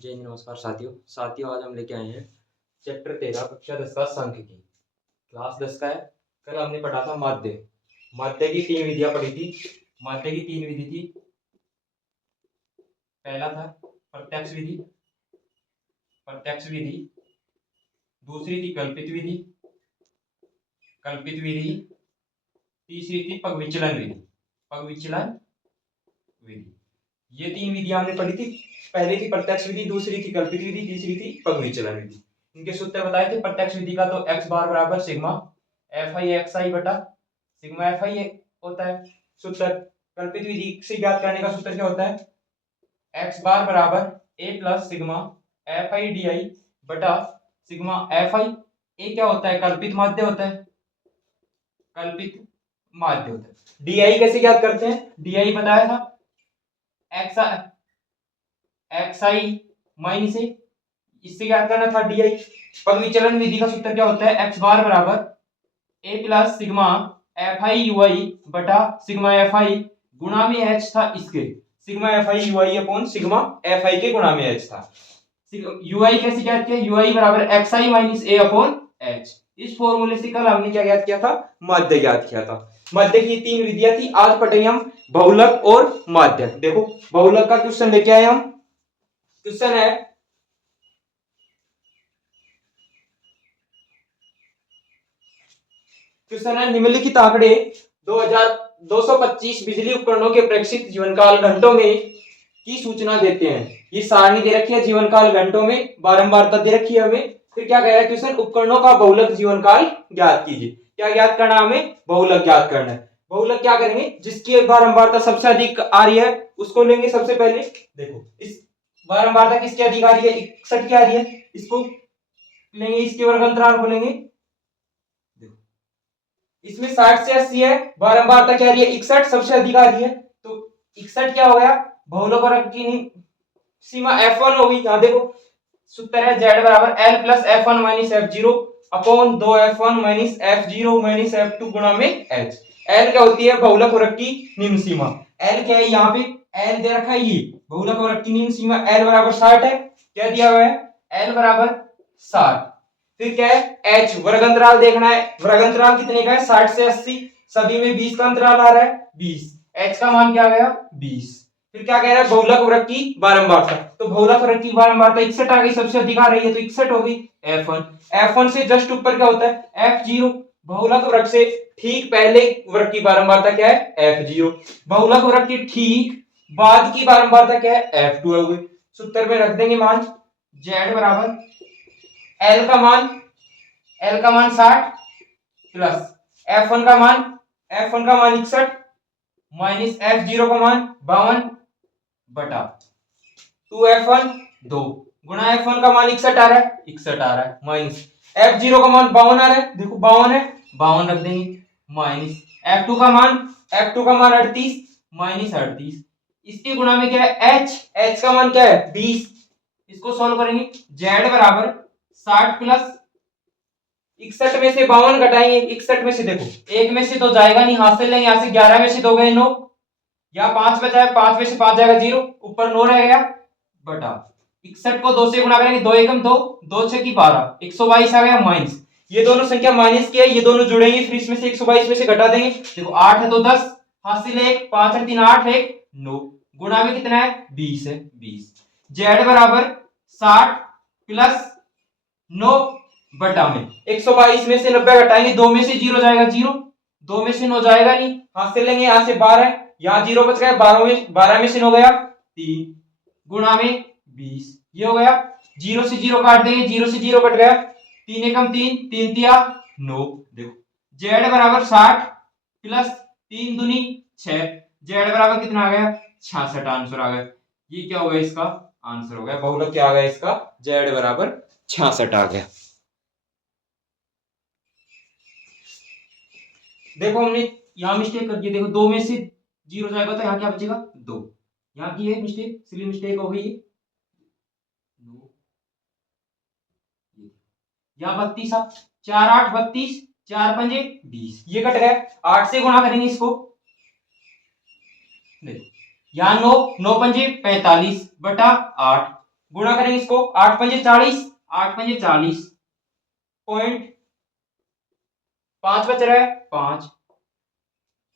जय हिंद, नमस्कार साथियों आज हम लेके आए हैं चैप्टर 13 कक्षा 10 का सांख्यिकी। क्लास 10 का है। कल हमने पढ़ा था माध्य। माध्य की 3 विधियां पढ़ी थी। माध्य की 3 विधि थी। पहला था प्रत्यक्ष विधि, दूसरी थी कल्पित विधि, तीसरी थी पगविचलन विधि। ये 3 विधियां हमने पढ़ी थी। पहली थी प्रत्यक्ष विधि, दूसरी थी कल्पित विधि, तीसरी थी पगविचलन विधि। इनके सूत्र बताए थे। प्रत्यक्ष विधि का तो x बार बराबर सिग्मा fi xi बटा सिग्मा fi होता है सूत्र। कल्पित विधि से ज्ञात करने का सूत्र क्या होता है? x बार बराबर a plus sigma fi di बटा सिग्मा fi। a क्या होता है? कल्पित माध्य होता है। di कैसे ज्ञात करते हैं? di बताया था xi माइनस a, इससे ज्ञात करना था di। पगविचलन विधि का सूत्र क्या होता है? x बार बराबर a plus sigma fi ui बटा सिग्मा fi गुणा में h था इसके, sigma fi ui upon sigma fi के गुणा में h था। ui कैसे ज्ञात किया? ui बराबर xi minus a upon h। इस फॉर्मूले से कल हमने क्या ज्ञात किया था? माध्य ज्ञात किया था। माध्य की 3 विधियां थी। आज पढ़ेंगे हम बहुलक और माध्य। देखो बहुलक का क्वेश्चन लेके आए हम। क्वेश्चन है निम्नलिखित आंकड़े 2225 बिजली उपकरणों के प्रेक्षित जीवनकाल घंटों में की सूचना देते हैं। ये सारणी दे रखी है जीवनकाल घंटों में, बारंबारता दे रखी है हमें। फिर क्या कह रहा है क्वेश्चन? उपकरणों का बहुलक जीवनकाल ज्ञात कीजिए। क्या ज्ञात करना हमें? बहुलक ज्ञात करना है। बहुलक क्या करेंगे? जिसकी बारंबारता सबसे अधिक आ रही है उसको लेंगे सबसे पहले। देखो इस बारंबारता किसकी अधिक आ रही है? 61 की आ रही है, इसको लेंगे, इसके वर्ग अंतराल को लेंगे। इसमें 60 से 80 है, बारंबारता क्या आ रही है? 61 सबसे अधिक आ रही है, तो 61 क्या हो गया? बहुलक वर्ग की सीमा f1 होगी। यहां देखो सूत्र है z बराबर l plus f1 minus f0 upon 2f1 minus f0 minus f2 गुणा में h। l क्या होती है? बहुलक वर्ग की निम्न सीमा। l क्या है? यहाँ पे l दे रखा है, ये बहुलक वर्ग की निम्न सीमा l बराबर 60 है। क्या दिया हुआ है? l बराबर 60। फिर क्या है? h वर्ग अंतराल देखना है। वर्ग अंतराल कितने का है? 60 से 80, सभी में 20 का अंतराल आ रहा है, 20। h का मान क्या गया? 20। फिर क्या कह रहा है? बहुलक वर्ग की बारंबारता। तो बहुलक वर्ग की बारंबारता 61 आ गई, सबसे अधिक आ रही है, तो 61 हो गई। f1 से जस्ट ऊपर क्या होता है? f0। बहुलक वर्ग से ठीक पहले वर्ग की बारंबारता क्या है? f0। बहुलक वर्ग की ठीक बाद की बारंबारता क्या है? f2 हो गई। सूत्र में रख देंगे मान z बराबर l का मान 60 प्लस f1 का मान 61 माइनस f0 का मान 52 बटा 2f1 2 गुणा f1 का मान 61 आ रहा है माइनस f0 का मान 52 आ रहा है, देखो 52 है, 52 रख देंगे, माइनस f2 का मान 38 माइनस 38, इसके गुणा में क्या है? h का मान क्या है? 20। इसको सॉल्व करेंगे। z बराबर 60 प्लस 61 में से 52 घटाएंगे। 61 में से देखो एक में से तो जाएगा नहीं, हाथ से लेंगे, यहाँ से 11 में से 2 गए 9, यहाँ 5 बचा है, 5 में से 5 जाएगा 0, ऊपर 9 रह गया बटा 61 को 2 से गुणा करेंगे, 2 एकम 2, 2 6 की 12, 122 आ गया माइनस। ये दोनों संख्या माइनस की है, ये दोनों जुड़ेंगे, फिर इसमें से 122 में से घटा देंगे। देखो 8 है तो 10, हाथ से ले 1, 5 है 3 8 1 9, गुणा में कितना है? 20 है, 20। z बराबर 60 प्लस 9 बटा में 122 में से 90 घटाएंगे, 2 में से 0 जाएगा 0, 2 में से 9 जाएगा नहीं, हाथ से लेंगे, यहाँ से 12, यहाँ 0 बच गया, 12 में से 9 गया 3, गुणा में 20, ये हो गया। 0 से 0 काट देंगे, 0 से 0 कट गया, 3 एकम 3, 3 तिया 9। देखो z बराबर 60 प्लस 3 दूनी 6, z बराबर कितना आ गया? 66 आंसर आ गया। ये क्या हो गया? इसका आंसर हो गया। बहुलक क्या आ गया इसका? z बराबर 66 आ गया। देखो हमने यहां मिस्टेक कर दी, देखो 2 में से 0 जाएगा तो यहां क्या बचेगा? 2, यहां की है मिस्टेक, सिली मिस्टेक हो गई। यहां 32 4 8 32, 4 पंजे 20, ये कट गया, 8 से गुणा करेंगे इसको। देखो यहां 9 9 पंजे 45 बटा 8, गुणा करेंगे इसको, 8 पंजे 40, 8 पंजे 40 पॉइंट 5 बच रहा है 5,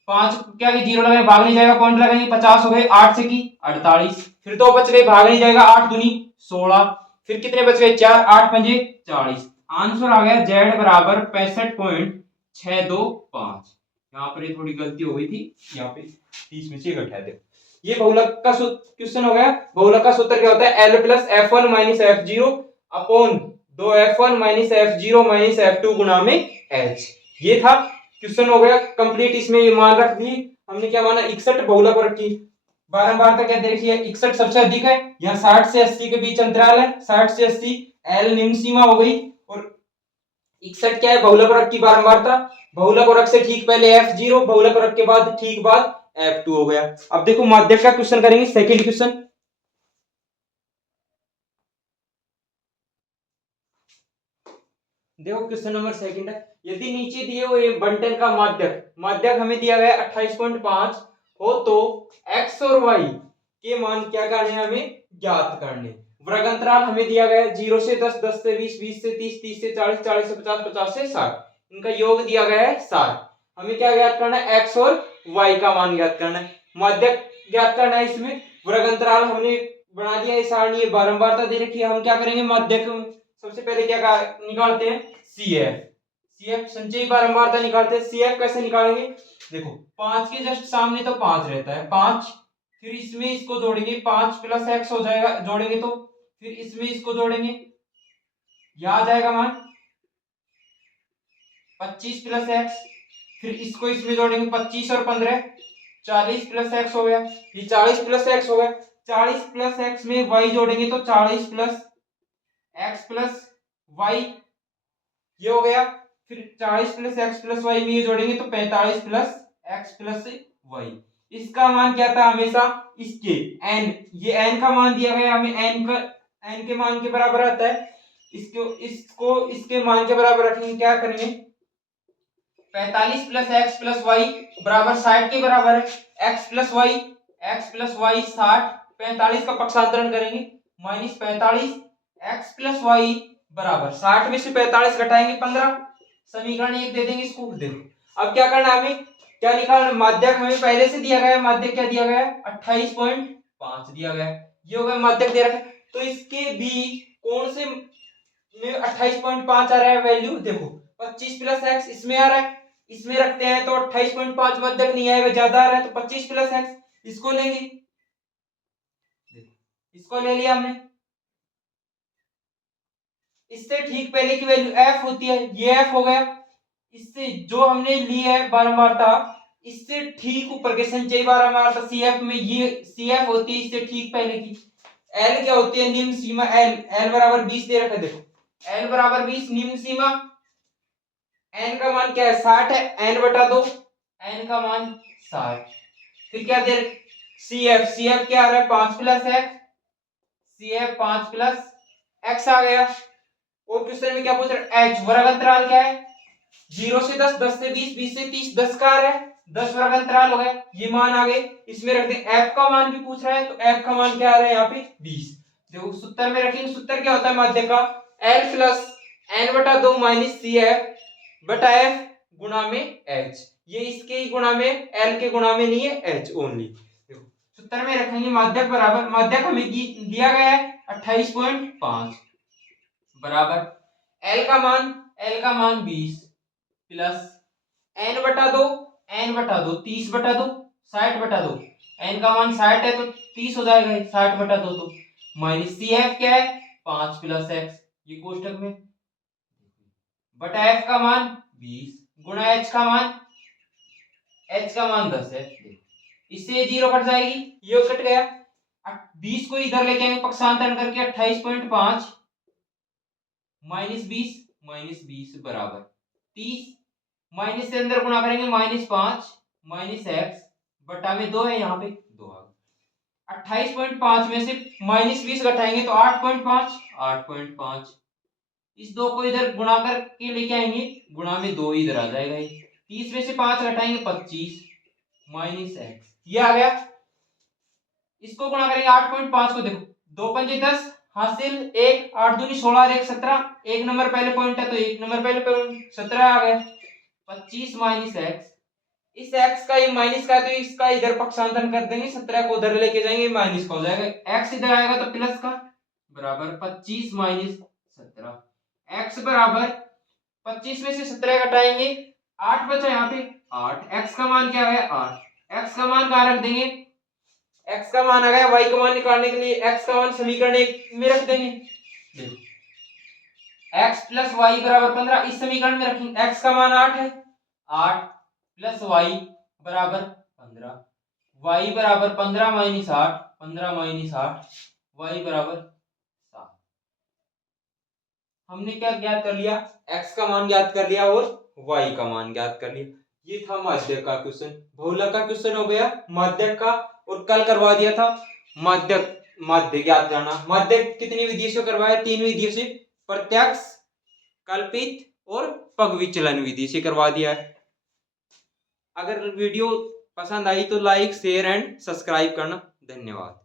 5 क्या कि जीरो लगाए भाग नहीं जाएगा, पॉइंट लगाएंगे 50 हो गए, 8 से की 48, फिर 2 बच गए भाग नहीं जाएगा, 8 दूनी 16, फिर कितने बच गए 4, 8 पंजे 40। आंसर आ गया जेड बराबर 65.625। यहाँ पर थोड़ी गलती हो गई थी, यहाँ पे 30 में से घटाया दे। ये बहुलक का क्वेश्चन हो गया। बहुलक का सूत्र क्या होता है, L plus F1 minus F0 upon 2F1 minus F0 minus F2 गुणा में H। ये था क्वेश्चन, हो गया कंप्लीट। इसमें ये मान रख दी हमने, क्या माना 61 बहुलक रखी। बारंबार तक क्या देखिए 61 सबसे अधिक है, यहाँ 60 से 80 के बीच अंतराल है, 60 से 80 L निम्न सीमा हो गई, और 61 क्या है बहुलक वर्ग की बारंबारता। बहुलक वर्ग से ठीक पहले F0, बहुलक वर्ग के बाद ठीक बाद F2 हो गया। अब देखो माध्यक का क्वेश्चन करेंगे, सेकंड क्वेश्चन। देखो क्वेश्चन नंबर सेकंड है, यदि नीचे दिए हुए बंटन का माध्यक हमें दिया गया 28.5 हो तो x और y के मान क्या करने हैं, हमें ज्ञात करने। वर्ग अंतराल हमें दिया गया 0 से 10, 10 से 20, 20 से 30, 30 से 40, 40 से 50, 50 से 60, इनका योग दिया गया है 60। हमें क्या ज्ञात करना है, x और y का मान ज्ञात करना है, माध्यक ज्ञात करना है। इसमें वर्ग अंतराल हमने बना दिया, ये सारणी बारंबारता दे रखी है। हम क्या करेंगे, माध्यक सबसे पहले क्या निकालते हैं, CF संचयी बारंबारता निकालते हैं। CF कैसे निकालेंगे, देखो 5 के जस्ट सामने तो 5 रहता है, 5, फिर इसमें इसको जोड़ेंगे 5 प्लस x हो जाएगा, जोड़ेंगे तो फिर इसमें इसको जोड़ेंगे, यहां आ जाएगा मान 25 प्लस x, फिर इसको इसमें जोड़ेंगे 25 और 15 40 प्लस x हो गया, ये 40 प्लस x हो गया। 40 प्लस x में y जोड़ेंगे तो 40 प्लस x प्लस y ये हो गया, फिर 40 प्लस एक्स प्लस वाई में ये जोड़ेंगे तो 45 प्लस एक्स प्लस वाई। इसका मान क्या था, हमेशा इसके n, ये n का मान दिया गया हमें, n के मान के बराबर आता है, इसको इसके मान के बराबर रखेंगे, क्या करेंगे 45 प्लस एक्स प्लस वाई बराबर 60 के बराबर है, x प्लस वाई 60, 45 का पक्षांतरण करेंगे माइनस 45 x प्लस वाई बराबर 60 में से 45 घटाएंगे 15, समीकरण 1 दे देंगे इसको। देखो अब क्या करना है, हमें क्या निकालना, माध्यक हमें पहले से दिया गया है, माध्यक क्या दिया गया है 28.5 दिया गया है, ये हो गया माध्यक दे रखा है। तो इसके बीच कौन से में 28.5 आ रहा है वैल्यू, देखो 25 प्लस एक्स इसमें आ रहा है, इसमें रखते हैं तो 28.5 माध्यक नहीं आएगा, ज्यादा आ रहा है तो 25 प्लस एक्स इसको लेंगे, इसको ले लिया हमने। इससे ठीक पहले की वैल्यू f होती है, ये f हो गया। इससे जो हमने ली है बारंबारता, इससे ठीक ऊपर के संचयी बारंबारता CF में ये CF होती है, इससे ठीक पहले की L क्या होती है, निम्न सीमा L बराबर 20 दे रखा है। देखो L बराबर 20 निम्न सीमा, n का मान क्या है 60 है, n बटा 2, n का मान 60, फिर क्या दे CF क्या आ रहा है 5 plus x, CF 5 plus x आ गया। और क्वेश्चन में क्या पूछ रहा है, h वर्ग अंतराल क्या है 0 से 10, 10 से 20, 20 से 30, 10 का आ रहा है, 10 वर्ग अंतराल हो गया, ये मान आ गए। इसमें रख दें f का मान भी पूछ रहा है, तो f का मान क्या आ रहा है यहाँ पे 20। देखो सूत्र में रखेंगे, सूत्र क्या होता है माध्यक का, L प्लस n बटा 2 माइनस CF बटा f गुणा में h, ये इसके ही गुणा में, L के गुणा में नहीं है, h ओनली। देखो सूत्र में रखेंगे माध्यक बराबर, माध्यक हमें दिया गया है 28.5 बराबर L का मान 20 प्लस n बटा 2, 30 बटा 2, 60 बटा 2, n का मान 60 है तो 30 हो जाएगा, 60 बटा 2 तो माइनस CF क्या है 5 प्लस x, ये कोष्टक में बटा f का मान 20 गुणा h का मान 10 है, इससे 0 कट जाएगी, ये कट गया, 20 को इधर लेके आएंगे पक्षांतरण करके 28.5 माइनस 20 बराबर 30, माइनस से अंदर गुणा करेंगे -5 माइनस एक्स बटा में 2 है, यहाँ पे 2 आ गया। 28.5 में से -20 घटाएंगे तो 8.5, इस 2 को इधर गुणा करके लेके आएंगे, गुणा में 2 इधर आ जाएगा, 30 में से 5 घटाएंगे 25 माइनस एक्स, ये आ गया। इसको गुणा करेंगे 8.5 को, देखो 2 पंजे 10, हासिल 1 8 दूनी 16 और 1 17, एक नंबर पहले पॉइंट है तो एक नंबर पहले पॉइंट 17 आ गया। 25 माइनस एक्स, इस x का ये माइनस का है तो इसका इधर पक्षांतरण कर देंगे, 17 को उधर लेके जाएंगे, माइनस का हो जाएगा। x इधर आएगा तो प्लस का बराबर 25 माइनस 17, x बराबर 25 में से 17 घटाएंगे 8 बचा यहाँ पे 8, x का मान क्या है 8, x का मान कहाँ रख देंगे, x का मान आ गया, y का मान निकालने के लिए x का मान समीकरण 1 में रख देंगे। देखो x प्लस वाई बराबर 15, इस समीकरण में रखेंगे, x का मान 8 है, 8 प्लस वाई बराबर 15, y बराबर 15 माइनस 8, 15 माइनस 8, y बराबर 7। हमने क्या ज्ञात कर लिया, x का मान ज्ञात कर लिया और y का मान ज्ञात कर लिया। ये था माध्यक का क्वेश्चन, बहुलक का क्वेश्चन हो गया माध्यक का, और कल करवा दिया था माध्य ज्ञात करना। माध्य कितनी विधियों से करवाया, 3 विधियों से, प्रत्यक्ष, कल्पित और पग विचलन विधि से करवा दिया है। अगर वीडियो पसंद आई तो लाइक शेयर एंड सब्सक्राइब करना। धन्यवाद।